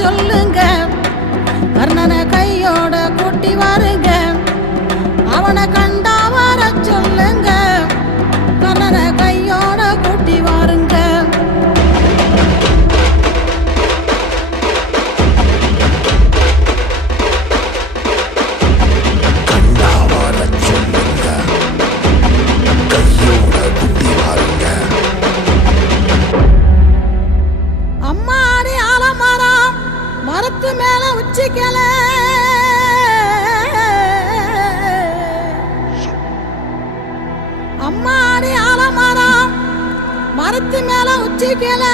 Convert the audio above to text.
சொல்லுங்க, கர்ணனை கையோட கூட்டி வாருங்க. அவனை கண்டா வர சொல்லுங்க, கர்ணனை கையோட கூட்டி வாருங்க. அம்மாடி ஆலமரம் மரத்து மேல உச்சிக்கல, அம்மாடி ஆலமரம் மரத்து மேல உச்சிக்கல.